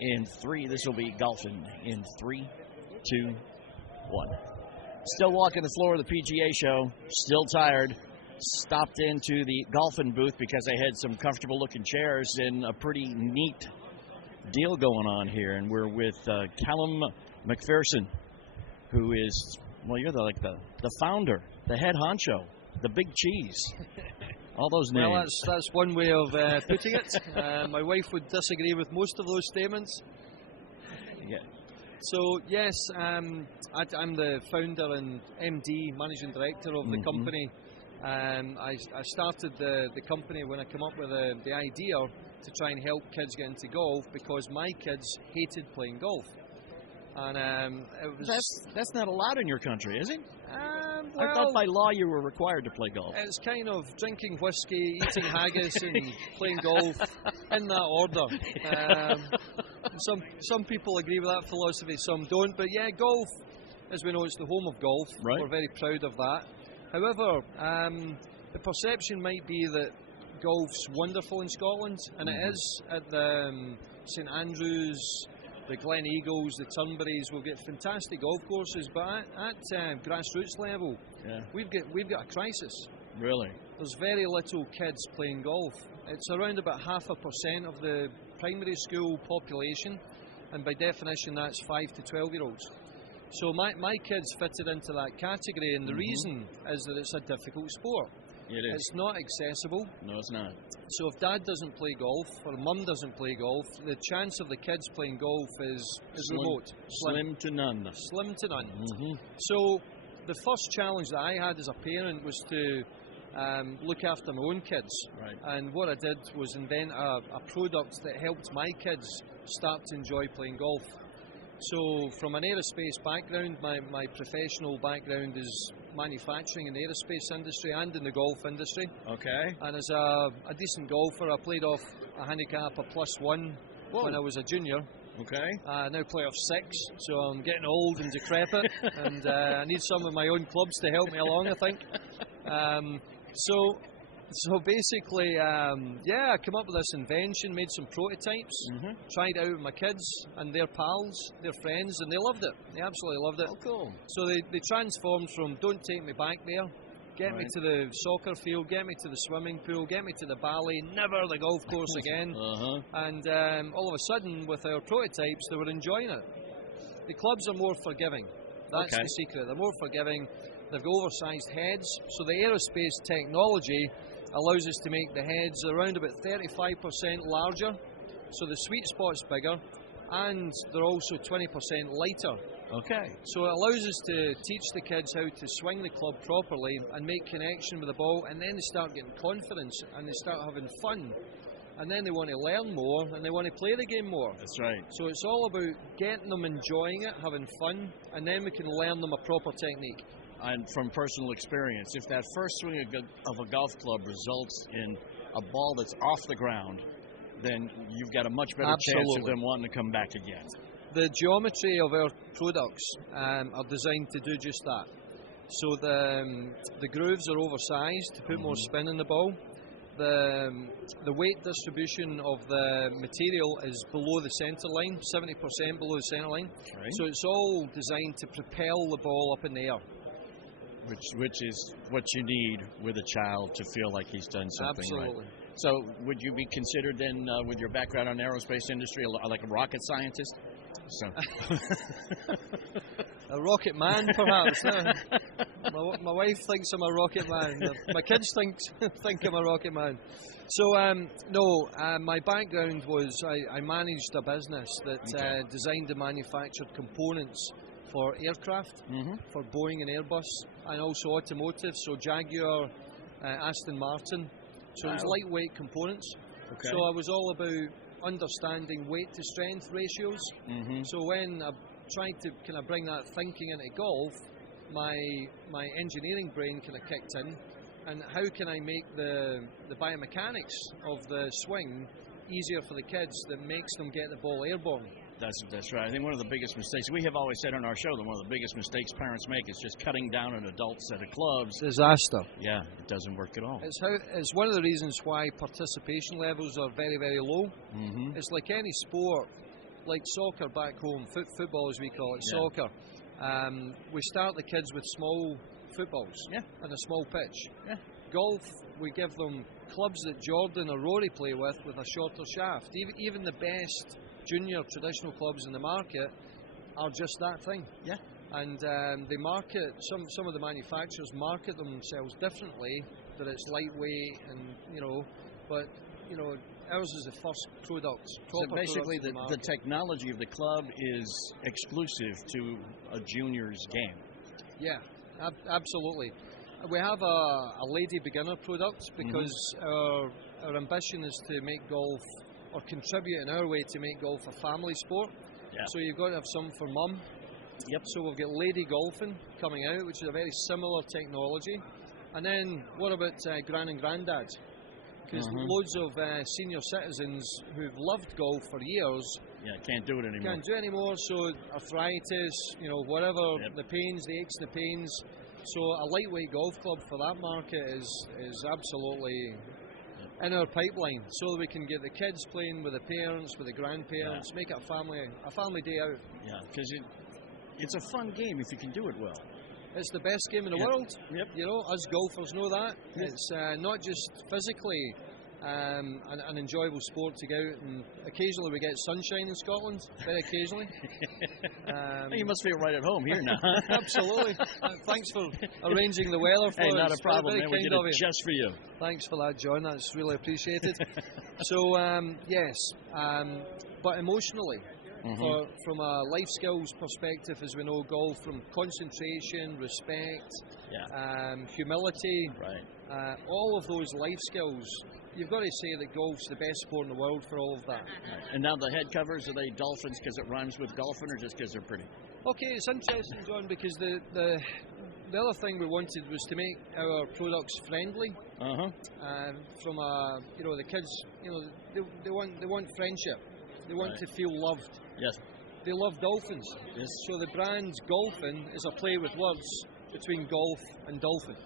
in 3. This will be Golphin in 3, 2, 1. Still walking the floor of the PGA show. Still tired. Stopped into the Golphin booth because they had some comfortable-looking chairs and a pretty neat deal going on here. And we're with Callum McPherson, who is, well, you're the founder, the head honcho, the big cheese. All those names. Well, that's one way of putting it. My wife would disagree with most of those statements. Yeah. So, yes, I'm the founder and MD, managing director of the company. I started the company when I came up with the idea to try and help kids get into golf because my kids hated playing golf. And it was that's not allowed in your country, is it? Well, I thought by law you were required to play golf. It's kind of drinking whiskey, eating haggis, and playing golf in that order. Some people agree with that philosophy, some don't. But yeah, golf, as we know, it's the home of golf. Right. We're very proud of that. However, the perception might be that golf's wonderful in Scotland, and it is at the St Andrews, the Glen Eagles, the Turnberries. We've got fantastic golf courses, but at grassroots level, we've got a crisis. Really? There's very little kids playing golf. It's around about 0.5% of the primary school population, and by definition that's 5 to 12-year-olds. So my kids fitted into that category, and the reason is that it's a difficult sport. It is. It's not accessible. No, it's not. So if dad doesn't play golf or mum doesn't play golf, the chance of the kids playing golf is remote. Slim to none. Slim to none. So the first challenge that I had as a parent was to look after my own kids. Right. And what I did was invent a product that helped my kids start to enjoy playing golf. So from an aerospace background, my professional background is manufacturing in the aerospace industry and in the golf industry. Okay. And as a decent golfer, I played off a handicap of +1 when I was a junior. Okay. I now play off 6, so I'm getting old and decrepit, and I need some of my own clubs to help me along, I think. So basically, I came up with this invention, made some prototypes, tried it out with my kids and their pals, their friends, and they loved it. They absolutely loved it. Oh, cool. So they transformed from don't take me back there, get me to the soccer field, get me to the swimming pool, get me to the ballet, never the golf course again. And all of a sudden, with our prototypes, they were enjoying it. The clubs are more forgiving. That's the secret. They're more forgiving. They've got oversized heads. So the aerospace technology allows us to make the heads around about 35% larger, so the sweet spot's bigger, and they're also 20% lighter. Okay. So it allows us to teach the kids how to swing the club properly and make connection with the ball, and then they start getting confidence and they start having fun, and then they want to learn more and they want to play the game more. That's right. So it's all about getting them enjoying it, having fun, and then we can learn them a proper technique. And from personal experience, if that first swing of a golf club results in a ball that's off the ground, then you've got a much better chance of them wanting to come back again. The geometry of our products are designed to do just that. So the grooves are oversized to put more spin in the ball. The weight distribution of the material is below the centre line, 70% below the centre line. Right. So it's all designed to propel the ball up in the air. Which is what you need with a child to feel like he's done something Absolutely. right. So would you be considered then, with your background on aerospace industry, like a rocket scientist? So. A rocket man, perhaps. My wife thinks I'm a rocket man. My kids think I'm a rocket man. So, my background was I managed a business that designed and manufactured components for aircraft, for Boeing and Airbus, and also automotive, so Jaguar, Aston Martin. So it was lightweight components. Okay. So I was all about understanding weight to strength ratios. So when I tried to kind of bring that thinking into golf, my engineering brain kind of kicked in, and how can I make the biomechanics of the swing easier for the kids that makes them get the ball airborne. That's right. I think one of the biggest mistakes, we have always said on our show that one of the biggest mistakes parents make is just cutting down an adult set of clubs. Disaster. Yeah, it doesn't work at all. It's one of the reasons why participation levels are very, very low. It's like any sport. like soccer back home, football as we call it, Yeah. soccer. We start the kids with small footballs and a small pitch. Yeah. Golf, we give them clubs that Jordan or Rory play with a shorter shaft. Even the best junior traditional clubs in the market are just that thing. Yeah. And they market, some of the manufacturers market themselves differently, that it's lightweight and, but, ours is the first product. So basically, the technology of the club is exclusive to a junior's game. Yeah, absolutely. We have a lady beginner product because our ambition is to make golf, or contribute in our way to make golf a family sport. Yeah. So you've got to have some for mum. Yep. So we've got Lady Golphin coming out, which is a very similar technology. And then what about Gran and Grandad? Because loads of senior citizens who've loved golf for years can't do it anymore. Can't do it anymore. So arthritis, whatever, the pains, the aches, the pains. So a lightweight golf club for that market is absolutely in our pipeline, so that we can get the kids playing with the parents, with the grandparents, make it a family day out. Yeah, because it's a fun game if you can do it well. It's the best game in the world. Yep. Us golfers know that. Yep. It's not just physically an enjoyable sport to go out, and occasionally we get sunshine in Scotland, very occasionally. You must feel right at home here now. Absolutely. Thanks for arranging the weather for us. Hey, not a problem, man. We did it you. just for you. Thanks for that, John. That's really appreciated. So, yes, but emotionally, from a life skills perspective, as we know, golf from concentration, respect, humility, all of those life skills. You've got to say that golf's the best sport in the world for all of that. And now the head covers, are they Dolphins because it rhymes with Golphin, or just because they're pretty? Okay, it's interesting, John, because the other thing we wanted was to make our products friendly. From the kids, they want friendship. They want to feel loved. Yes. They love dolphins. Yes. So the brand Golphin is a play with words between golf and dolphin.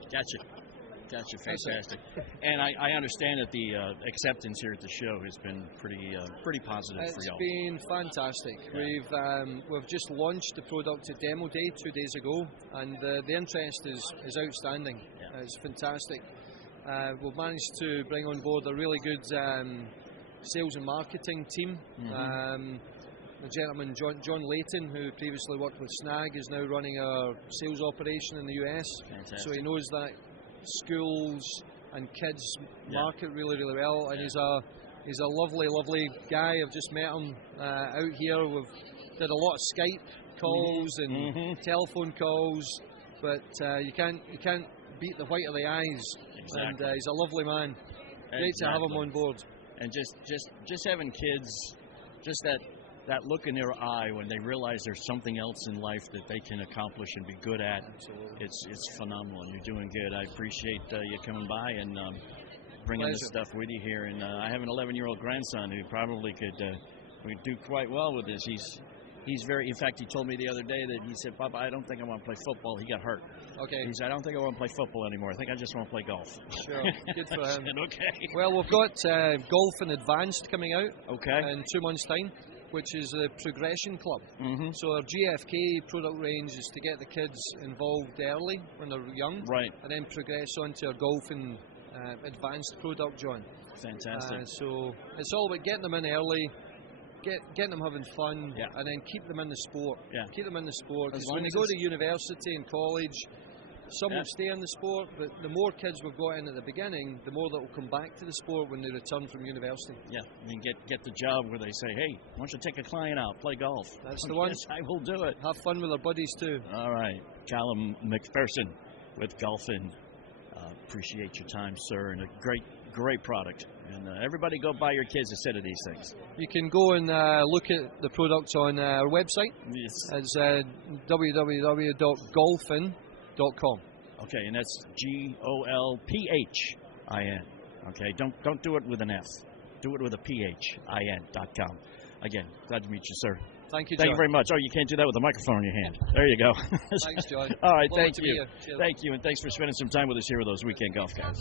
Gotcha, fantastic. And I understand that the acceptance here at the show has been pretty positive for y'all. It's been fantastic. Yeah. We've just launched the product at Demo Day 2 days ago, and the interest is outstanding. Yeah. It's fantastic. We've managed to bring on board a really good sales and marketing team. The gentleman, John Layton, who previously worked with Snag, is now running our sales operation in the US. Fantastic. So he knows that schools and kids market really well, and he's a lovely guy. I've just met him out here. We've did a lot of Skype calls and telephone calls, but you can't beat the white of the eyes. Exactly. And he's a lovely man. Great to have him on board. And just having kids, just that look in their eye when they realize there's something else in life that they can accomplish and be good at. Absolutely. It's phenomenal. You're doing good. I appreciate you coming by and bringing this stuff with you here. And I have an 11-year-old grandson who probably could do quite well with this. He's very. In fact, he told me the other day that he said, "Papa, I don't think I want to play football." He got hurt. Okay. He said, "I don't think I want to play football anymore. I think I just want to play golf." Sure. Good for him. I said, okay. Well, we've got Golphin Advanced coming out. Okay. In 2 months' time, which is the Progression Club. So our GFK product range is to get the kids involved early when they're young, right, and then progress onto our Golphin Advanced product, John. Fantastic. So it's all about getting them in early, getting them having fun, and then keep them in the sport. Keep them in the sport. Because when they go to university and college, some will stay in the sport, but the more kids we've got in at the beginning, the more that will come back to the sport when they return from university. Yeah, I mean, get the job where they say, "Hey, why don't you take a client out, play golf?" That's the one. Yes, I will do it. Have fun with our buddies too. All right, Callum McPherson with Golphin. Appreciate your time, sir, and a great product. And everybody go buy your kids a set of these things. You can go and look at the products on our website. Yes. It's www.golphin.com. Okay, and that's GOLPHIN. Okay, don't do it with an F. Do it with a PHIN.com. Again, glad to meet you, sir. Thank you, John. Thank you very much. Oh, you can't do that with a microphone in your hand. There you go. Thanks, John. All right, thank you. Thank you, and thanks for spending some time with us here with those Weekend Golf Guys.